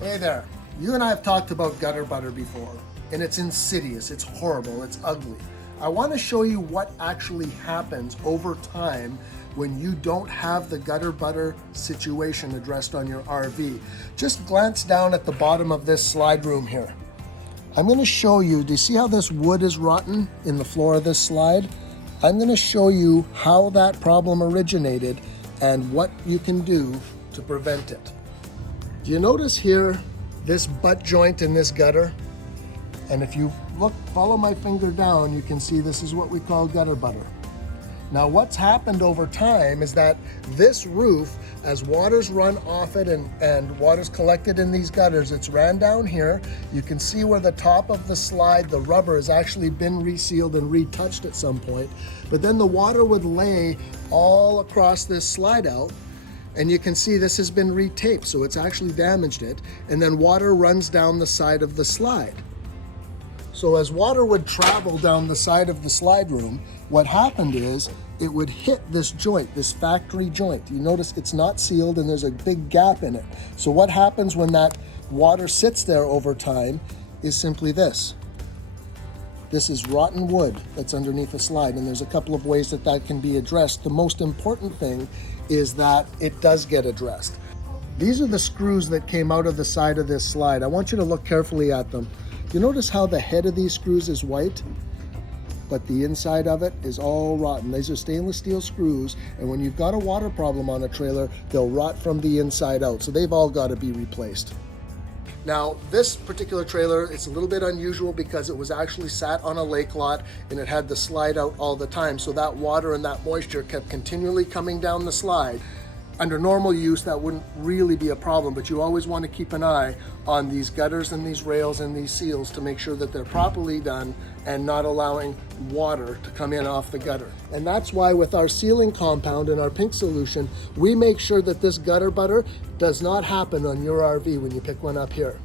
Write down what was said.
Hey there. You and I have talked about gutter butter before, and it's insidious, it's horrible, it's ugly. I want to show you what actually happens over time when you don't have the gutter butter situation addressed on your RV. Just glance down at the bottom of this slide room here. I'm going to show you, do you see how this wood is rotten in the floor of this slide? I'm going to show you how that problem originated and what you can do to prevent it. Do you notice here this butt joint in this gutter? And if you look, follow my finger down, you can see this is what we call gutter butter. Now what's happened over time is that this roof, as water's run off it and water's collected in these gutters, it's ran down here. You can see where the top of the slide, the rubber has actually been resealed and retouched at some point. But then the water would lay all across this slide out. And you can see this has been retaped, so it's actually damaged it. And then water runs down the side of the slide. So as water would travel down the side of the slide room, what happened is it would hit this joint, this factory joint. You notice it's not sealed and there's a big gap in it. So what happens when that water sits there over time is simply this. This is rotten wood that's underneath the slide, and there's a couple of ways that that can be addressed. The most important thing is that it does get addressed. These are the screws that came out of the side of this slide. I want you to look carefully at them. You notice how the head of these screws is white, but the inside of it is all rotten. These are stainless steel screws, and when you've got a water problem on a trailer, they'll rot from the inside out. So they've all got to be replaced. Now, this particular trailer, it's a little bit unusual because it was actually sat on a lake lot and it had the slide out all the time. So that water and that moisture kept continually coming down the slide. Under normal use, that wouldn't really be a problem, but you always want to keep an eye on these gutters and these rails and these seals to make sure that they're properly done and not allowing water to come in off the gutter. And that's why with our sealing compound and our pink solution, we make sure that this gutter butter does not happen on your RV when you pick one up here.